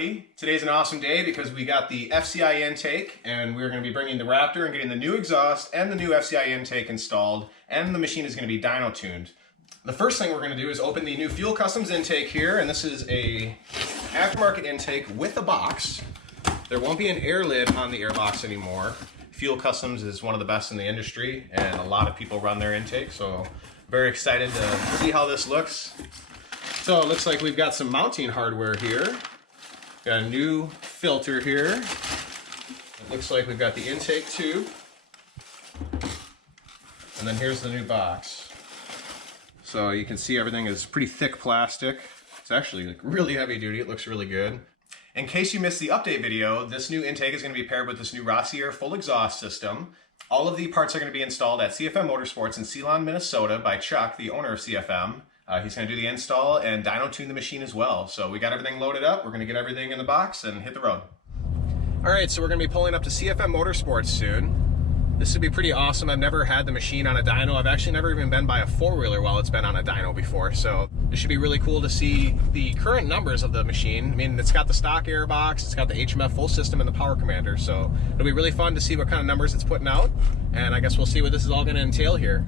everybody. Today's an awesome day because we got the FCI intake and we're going to be bringing the Raptor and getting the new exhaust and the new FCI intake installed, and the machine is going to be dyno tuned. The first thing we're going to do is open the new Fuel Customs intake here, and this is a aftermarket intake with a box. There won't be an air lid on the air box anymore. Fuel Customs is one of the best in the industry and a lot of people run their intake, so very excited to see how this looks. So it looks like we've got some mounting hardware here. Got a new filter here. It looks like we've got the intake tube. And then here's the new box. So you can see everything is pretty thick plastic. It's actually like really heavy duty. It looks really good. In case you missed the update video, this new intake is going to be paired with this new Rossier Full Exhaust system. All of the parts are going to be installed at CFM Motorsports in Ceylon, Minnesota by Chuck, the owner of CFM. He's going to do the install and dyno tune the machine as well. So we got everything loaded up. We're going to get everything in the box and hit the road. All right, so we're going to be pulling up to CFM Motorsports soon. This would be pretty awesome. I've never had the machine on a dyno. I've actually never even been by a four-wheeler while it's been on a dyno before. So it should be really cool to see the current numbers of the machine. I mean, it's got the stock air box, it's got the HMF full system and the power commander. So it'll be really fun to see what kind of numbers it's putting out. And I guess we'll see what this is all going to entail here.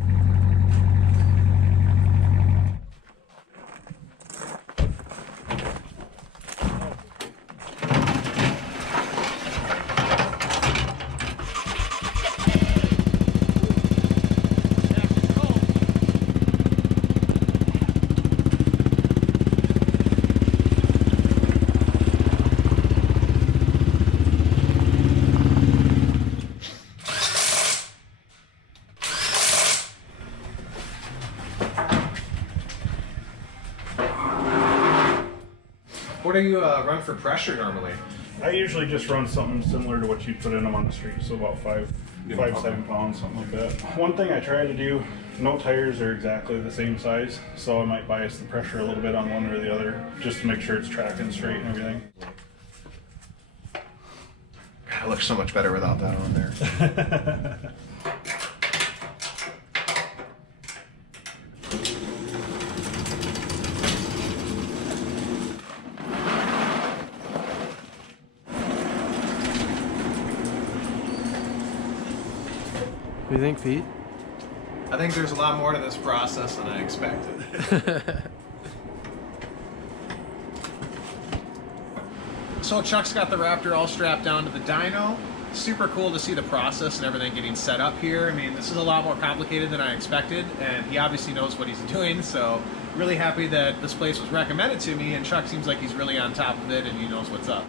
What do you run for pressure normally? I usually just run something similar to what you put in them on the street, so about 7 pounds, something like that. One thing I try to do, no tires are exactly the same size, so I might bias the pressure a little bit on one or the other, just to make sure it's tracking straight and everything. God, it looks so much better without that on there. What do you think, Pete? I think there's a lot more to this process than I expected. So Chuck's got the Raptor all strapped down to the dyno. Super cool to see the process and everything getting set up here. I mean, this is a lot more complicated than I expected, and he obviously knows what he's doing, so really happy that this place was recommended to me, and Chuck seems like he's really on top of it and he knows what's up.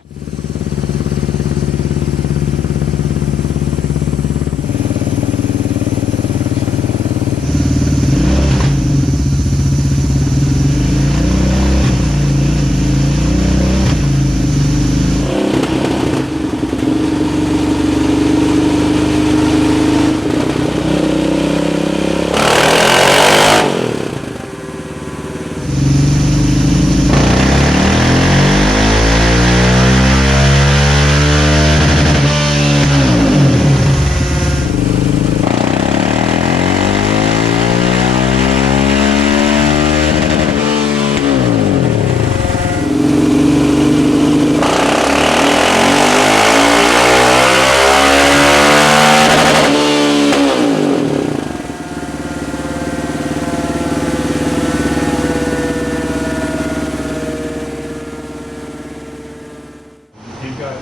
You've got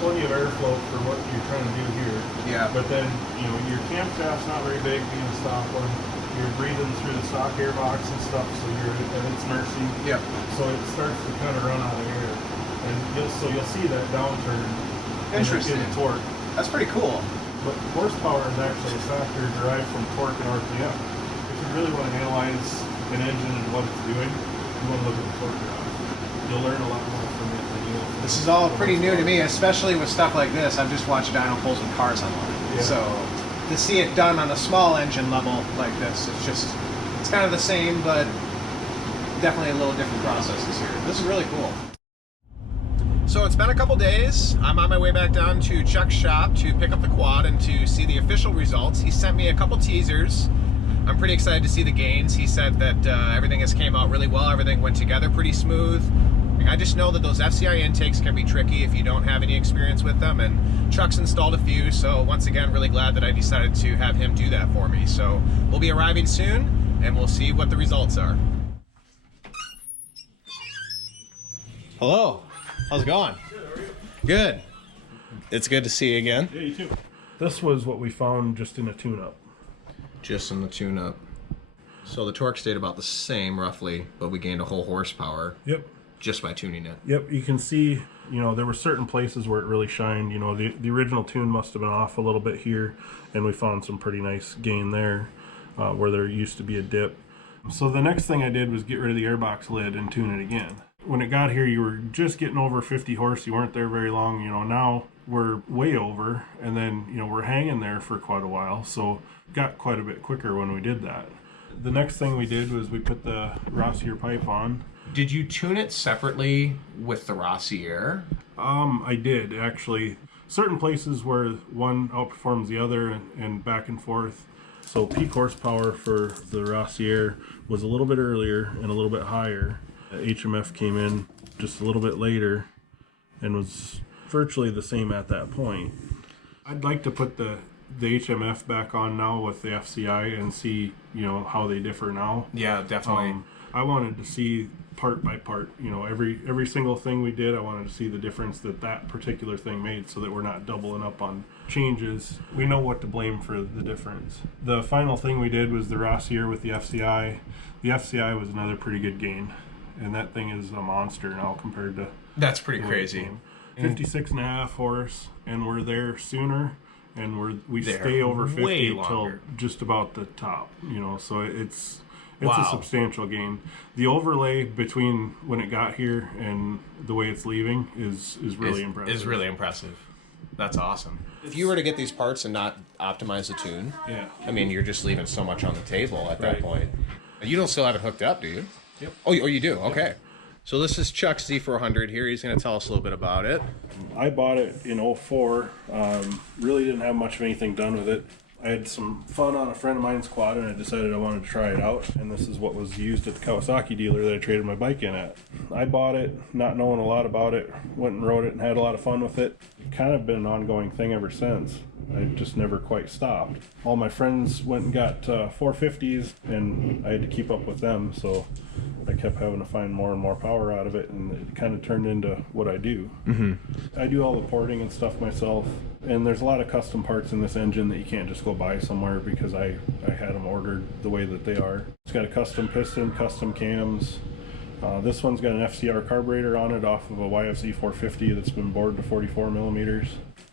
plenty of airflow for what you're trying to do here. Yeah. But then, you know, your cam shaft's not very big being a stock one. You're breathing through the stock air box and stuff, so and it's nursing. Yep. So it starts to kind of run out of air. And you'll see that downturn. Interesting. In torque. That's pretty cool. But horsepower is actually a factor derived from torque and RPM. If you really want to analyze an engine and what it's doing, you want to look at the torque graph. You'll learn a lot more from it than you'll. This is all pretty new to me, especially with stuff like this. I've just watched dyno pulls with cars online. Yeah. So to see it done on a small engine level like this, it's kind of the same, but definitely a little different processes here. This is really cool. So it's been a couple days. I'm on my way back down to Chuck's shop to pick up the quad and to see the official results. He sent me a couple teasers. I'm pretty excited to see the gains. He said that everything has came out really well. Everything went together pretty smooth. I just know that those FCI intakes can be tricky if you don't have any experience with them, and Chuck's installed a few, so once again, really glad that I decided to have him do that for me. So we'll be arriving soon, and we'll see what the results are. Hello, how's it going? Good, how are you? Good. It's good to see you again. Yeah, you too. This was what we found just in a tune-up. Just in the tune-up. So the torque stayed about the same, roughly, but we gained a whole horsepower. Yep. Just by tuning it. Yep, you can see, you know, there were certain places where it really shined. You know, the original tune must have been off a little bit here, and we found some pretty nice gain there, where there used to be a dip. So the next thing I did was get rid of the airbox lid and tune it again. When it got here, you were just getting over 50 horse. You weren't there very long. You know, now we're way over, and then, you know, we're hanging there for quite a while. So got quite a bit quicker when we did that. The next thing we did was we put the Rossier pipe on. Did you tune it separately with the Rossier? I did, actually. Certain places where one outperforms the other and back and forth. So peak horsepower for the Rossier was a little bit earlier and a little bit higher. HMF came in just a little bit later and was virtually the same at that point. I'd like to put the HMF back on now with the FCI and see, you know, how they differ now. Yeah, definitely. I wanted to see part by part, you know, every single thing we did. I wanted to see the difference that particular thing made, so that we're not doubling up on changes. We know what to blame for the difference. The final thing we did was the Rossier with the FCI. The FCI was another pretty good gain, and that thing is a monster now compared to... That's pretty crazy. 56.5 horse, and we're there sooner, and we stay over 50 till just about the top, you know, so it's a substantial gain. The overlay between when it got here and the way it's leaving is really impressive. Is really impressive. That's awesome. If you were to get these parts and not optimize the tune, yeah, I mean, you're just leaving so much on the table at that point. You don't still have it hooked up, do you? Yep. Oh, you do? Okay. Yep. So this is Chuck's Z400 here. He's going to tell us a little bit about it. I bought it in 04. Really didn't have much of anything done with it. I had some fun on a friend of mine's quad, and I decided I wanted to try it out, and this is what was used at the Kawasaki dealer that I traded my bike in at. I bought it not knowing a lot about it, went and rode it and had a lot of fun with it. Kind of been an ongoing thing ever since. I just never quite stopped. All my friends went and got 450s, and I had to keep up with them, so I kept having to find more and more power out of it, and it kind of turned into what I do. Mm-hmm. I do all the porting and stuff myself, and there's a lot of custom parts in this engine that you can't just go buy somewhere, because I had them ordered the way that they are. It's got a custom piston, custom cams. This one's got an FCR carburetor on it off of a YFZ 450 that's been bored to 44 millimeters.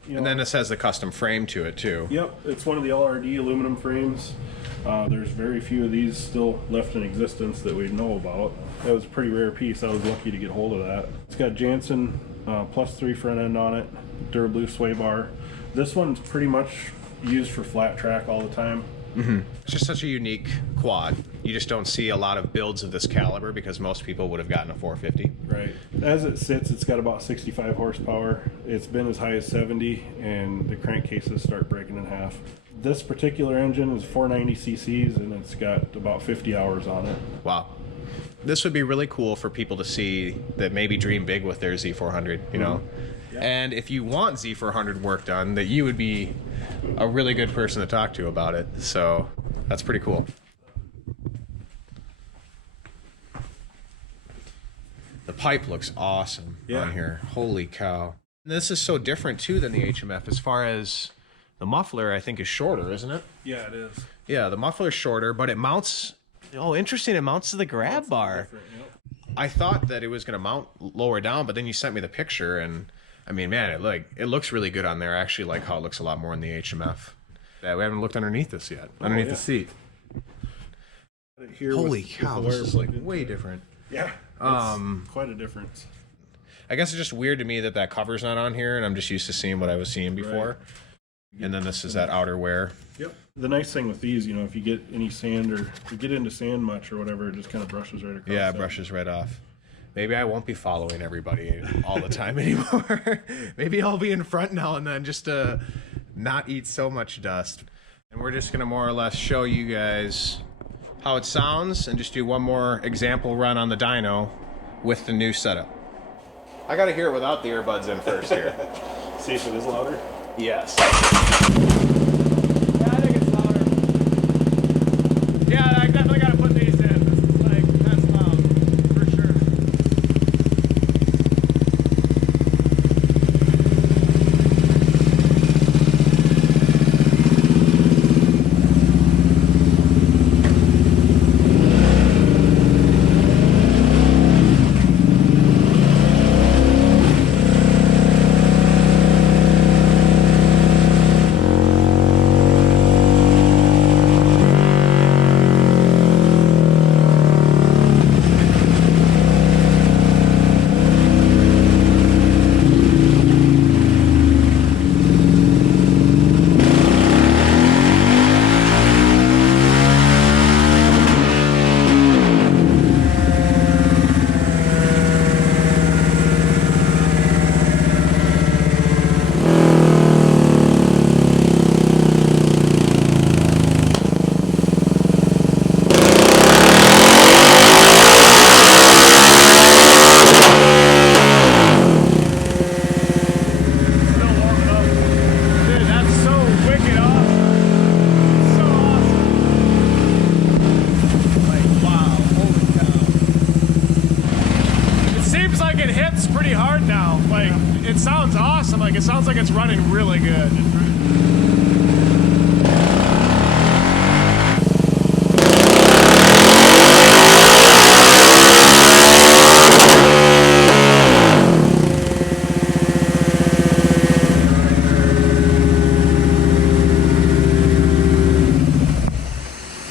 And then this has the custom frame to it too. Yep, it's one of the LRD aluminum frames. There's very few of these still left in existence that we know about. That was a pretty rare piece. I was lucky to get hold of that. It's got Jansen +3 front end on it, Durablu sway bar. This one's pretty much used for flat track all the time. Mm-hmm. It's just such a unique quad. You just don't see a lot of builds of this caliber because most people would have gotten a 450. Right. As it sits, it's got about 65 horsepower. It's been as high as 70, and the crankcases start breaking in half. This particular engine is 490 cc's, and it's got about 50 hours on it. Wow. This would be really cool for people to see that maybe dream big with their Z400, you know? Yeah. And if you want Z400 work done, that you would be a really good person to talk to about it. So that's pretty cool. The pipe looks awesome on here. Holy cow. And this is so different too than the HMF as far as the muffler, I think, is shorter, isn't it? Yeah, it is. Yeah, the muffler's shorter, but it mounts... Oh, interesting. It mounts to the grab bar. Yep. I thought that it was going to mount lower down, but then you sent me the picture, and I mean, man, it looks really good on there. I actually like how it looks a lot more in the HMF. Yeah, we haven't looked underneath this yet. Underneath the seat. Holy cow, this is like way different. Yeah, it's quite a difference. I guess it's just weird to me that that cover's not on here, and I'm just used to seeing what I was seeing before. Right. And then this is that outer wear. Yep. The nice thing with these, you know, if you get any sand or if you get into sand much or whatever, it just kind of brushes right across. Yeah, it brushes right off. Maybe I won't be following everybody all the time anymore. Maybe I'll be in front now and then just to not eat so much dust. And we're just going to more or less show you guys how it sounds and just do one more example run on the dyno with the new setup. I gotta hear it without the earbuds in first here. See if it is louder. Yes. Yeah, I think it's louder. Yeah, I definitely gotta put these in. This is like, that's loud, for sure. It sounds awesome. Like, it sounds like it's running really good.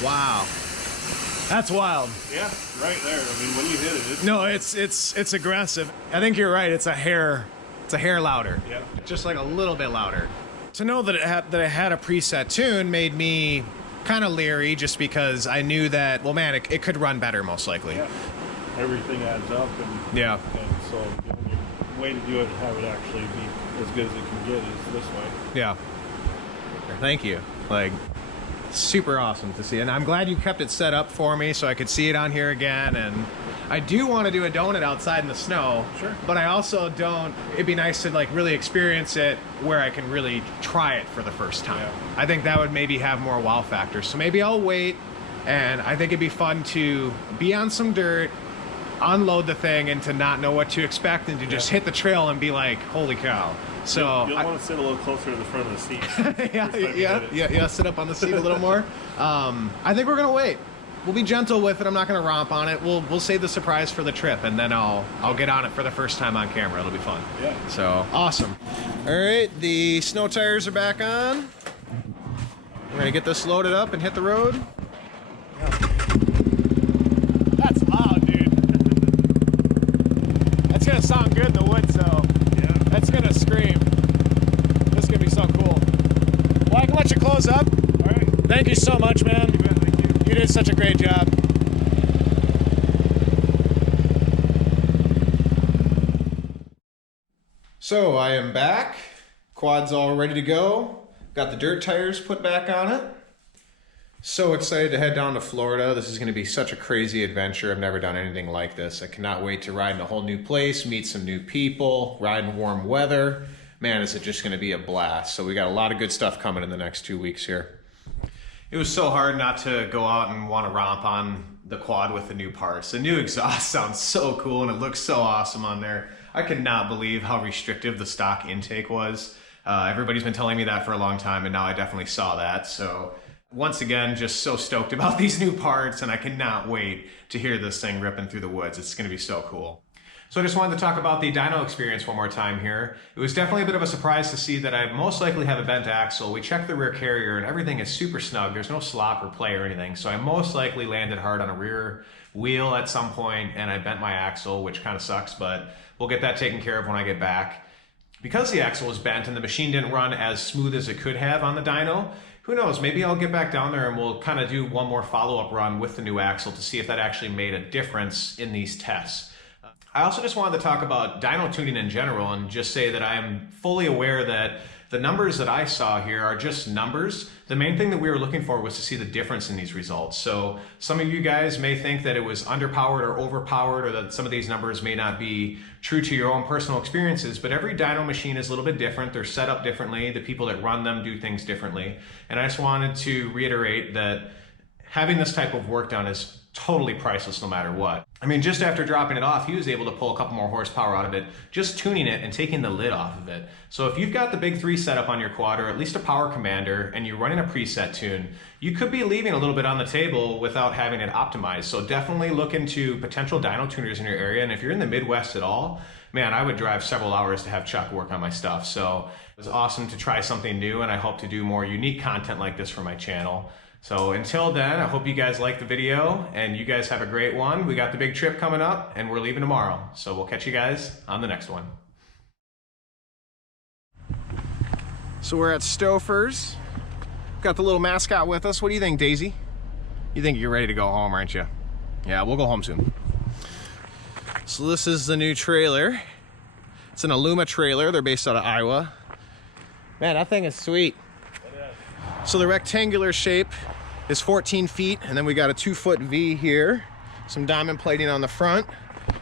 Wow. That's wild. Yeah, right there. I mean, when you hit it, No, it's aggressive. I think you're right. It's a hair louder. Yeah. Just like a little bit louder. To know that it had a preset tune made me kind of leery, just because I knew that, well, man, it could run better most likely. Yeah. Everything adds up, and Yeah. And so the only way to do it and have it actually be as good as it can get is this way. Yeah. Thank you. Like, super awesome to see, and I'm glad you kept it set up for me so I could see it on here again. And I do want to do a donut outside in the snow. Sure. But I also don't. It'd be nice to like really experience it where I can really try it for the first time. Yeah. I think that would maybe have more wow factor. So maybe I'll wait, and I think it'd be fun to be on some dirt, unload the thing, and to not know what to expect, and to just hit the trail and be like, holy cow. So you'll want to sit a little closer to the front of the seat. yeah, sit up on the seat a little more. I think we're gonna wait. We'll be gentle with it. I'm not gonna romp on it. We'll save the surprise for the trip, and then I'll get on it for the first time on camera. It'll be fun. Yeah. So awesome. All right, the snow tires are back on. We're gonna get this loaded up and hit the road. That's loud, dude. That's gonna sound good in the woods, though. Yeah. That's gonna scream. This is gonna be so cool. Well, I can let you close up. All right. Thank you so much, man. You bet. Thank you. You did such a great job. So I am back. Quad's all ready to go. Got the dirt tires put back on it. So excited to head down to Florida. This is going to be such a crazy adventure. I've never done anything like this. I cannot wait to ride in a whole new place, meet some new people, ride in warm weather. Man, is it just going to be a blast. So we got a lot of good stuff coming in the next 2 weeks here. It was so hard not to go out and want to romp on the quad with the new parts. The new exhaust sounds so cool, and it looks so awesome on there. I cannot believe how restrictive the stock intake was. Everybody's been telling me that for a long time, and now I definitely saw that. So once again, just so stoked about these new parts, and I cannot wait to hear this thing ripping through the woods. It's going to be so cool. So I just wanted to talk about the dyno experience one more time here. It was definitely a bit of a surprise to see that I most likely have a bent axle. We checked the rear carrier and everything is super snug. There's no slop or play or anything. So I most likely landed hard on a rear wheel at some point and I bent my axle, which kind of sucks, but we'll get that taken care of when I get back. Because the axle was bent and the machine didn't run as smooth as it could have on the dyno, who knows, maybe I'll get back down there and we'll kind of do one more follow-up run with the new axle to see if that actually made a difference in these tests. I also just wanted to talk about dyno tuning in general and just say that I am fully aware that The numbers that I saw here are just numbers. The main thing that we were looking for was to see the difference in these results. So some of you guys may think that it was underpowered or overpowered, or that some of these numbers may not be true to your own personal experiences, but every dyno machine is a little bit different. They're set up differently. The people that run them do things differently. And I just wanted to reiterate that having this type of work done is totally priceless no matter what. I mean, just after dropping it off, he was able to pull a couple more horsepower out of it, just tuning it and taking the lid off of it. So if you've got the big 3 setup on your quad, or at least a power commander, and you're running a preset tune, you could be leaving a little bit on the table without having it optimized. So definitely look into potential dyno tuners in your area. And if you're in the Midwest at all, man, I would drive several hours to have Chuck work on my stuff. So it was awesome to try something new, and I hope to do more unique content like this for my channel. So until then, I hope you guys liked the video, and you guys have a great one. We got the big trip coming up, and we're leaving tomorrow. So we'll catch you guys on the next one. So we're at Stouffer's. Got the little mascot with us. What do you think, Daisy? You think you're ready to go home, aren't you? Yeah, we'll go home soon. So this is the new trailer. It's an Aluma trailer. They're based out of Iowa. Man, that thing is sweet. So the rectangular shape is 14 feet, and then we got a 2-foot V here. Some diamond plating on the front.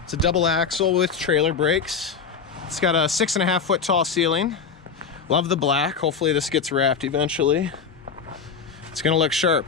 It's a double axle with trailer brakes. It's got a 6.5-foot tall ceiling. Love the black. Hopefully this gets wrapped eventually. It's gonna look sharp.